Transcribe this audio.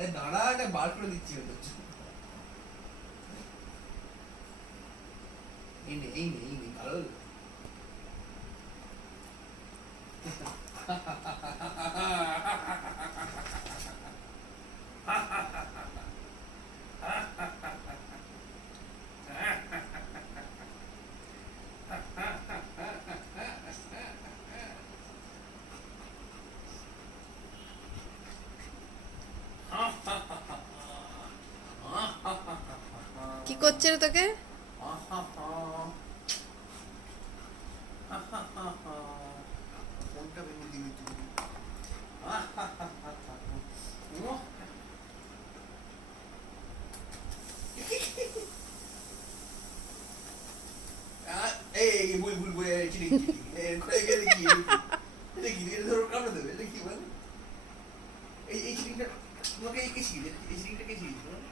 আরে দাঁড়া, এটা বার করে দিচ্ছি ওটা। এই নে ভালো। কি করছে রে তোকে? কোনটা ভেঙে দিবি তুই? এই ভুল ভুল ভুল, চিনি চিনি কি এটা কি এটা ধরো কামড়ে দেবে, এটা কি বল? এই চিনিটা তোমাকে এই কে শিখিয়েছে? এই চিনিটা কে শিখিয়েছে?